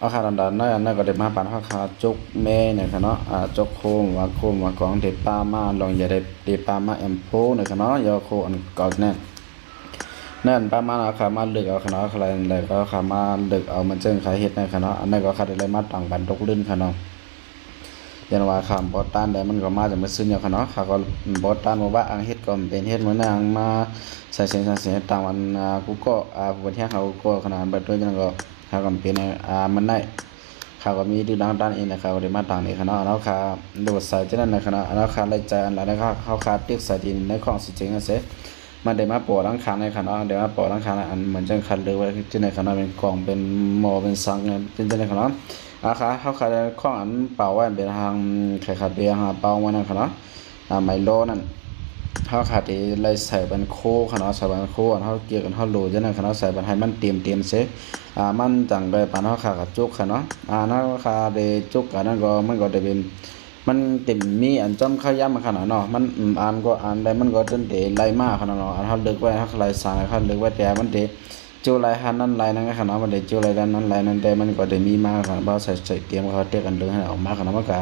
เอาขาดันๆนั่นก็ได้มาปานขาจุกแม่เนี่ยค่ะเนาะจกโคมว่ากองเดปามาลองอย่าได้เดปามาแอมโพเนี่ยค่ะเนาะยอโคอันก่อนนั่นปามาเอาขามาลึกเอาค่ะเนาะอะไรแล้วก็ขามาลึกเอามันจึงขายเฮ็ดในค่ะเนาะอันนั้นก็ขาได้มาต่างบันตกลื่นค่ะเนาะยันว่าขามบอตันได้มันก็มาจากมาซื้อเนี่ยค่ะเนาะเขาก็บอตันบอกว่าอังเฮ็ดก็เป็นเฮ็ดเหมือนอังมาใส่เสียตามวันกูก็ผู้ประเทศเขาก็ขนาดบัดด้วยจังก็เขาก็เป็นมันได้เขาก็มีดื้อด้านเองนะครับได้มาต่างนี่ค่ะเนาะแล้วค่ะโดดใส่จังนั้นนะคะเนาะแล้วค่ะไล่ใจอันแล้วนะครับเขาขาติ๊กใส่ดินในของสิจริงอ่ะเสมันได้มาปอหลังคาในค่ะเนาะได้มาปอหลังคาอันเหมือนจังคันเลยว่าจังได๋ค่ะเนาะเป็นกล่องเป็นหม้อเป็นซังเป็นจังได๋ค่ะเนาะเขาขายข้องอันเป่าไว้เป็นทางไข่ขัดเบียร์เป่าไว้นั่นค่ะเนาะไมโลนั่นเขาขาดเลยใส่เป็นโคค่ะเนาะใส่เป็นโคอันเขาเกี่ยวกันเขาโหลจังนั้นค่ะเนาะใส่เป็นให้มันเตรียมเสมันจังไปปานเขาขากับจุกค่ะเนาะนั่นขาได้จุกอันนั้นก็มันก็ได้เป็นมันเต็มมีอันจอมข้าวย่ำขนาดเนาะมันอ่านก็อ่านได้มันก็จนเตไล่มาขนาดเนาะอันเขาเลิกไว้เขาไล่สางเขาเลิกไว้แต่มันเตจูไลหันนั้นไลนั่นขนาดมันได้จูไลด้านนั้นไลนั่นแต่มันก็ได้มีมาขนาดบ่ใส่เตรียมเขาเตะกันเลยให้ออกมาขนาดมันก็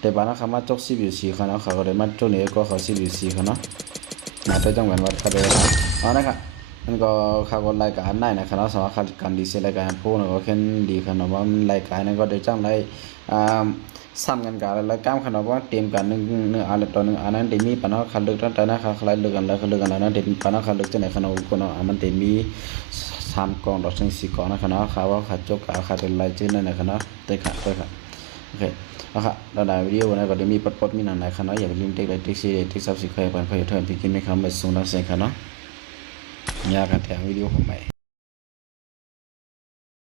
แต่บ้านเขามาจกCBCขนาดเขาก็ได้มาจกนี่ก็เขาCBCขนาดแต่จังหวัดก็ได้นะครับมันก็เขาก็รายการได้นะขนาดสำหรับการดีเซลรายการพวกนั้นก็แค่ดีขนาดว่ารายการนั้นก็ได้จังได้ซ้ำกันกับรายการขนาดว่าเตรียมกันนึงอะไรตัวนึงอันนั้นได้มีปัญหาคันเลือกตั้งแต่นะครับคลายเลือกกันแล้วคันเลือกกันแล้วนั้นได้มีปัญหาคันเลือกจังไหนขนาดคนมันได้มี3กองดอก4กองนะขนาดเขาว่าขาดจกขาดเป็นรายชื่อนั่นนะขนาดได้ค่ะโอเคนะครับแล้วได้วิดีโอนะก็ได้มีปดมีนั่นนะขนาดอย่าลืมติ๊กไลค์ติ๊กแชร์ติ๊กซับสไครป์เพื่อเทิร์นพิกินไม่คำไปส่งน้ำเสียงขนาดยากันแถมวิดีโอของใหม่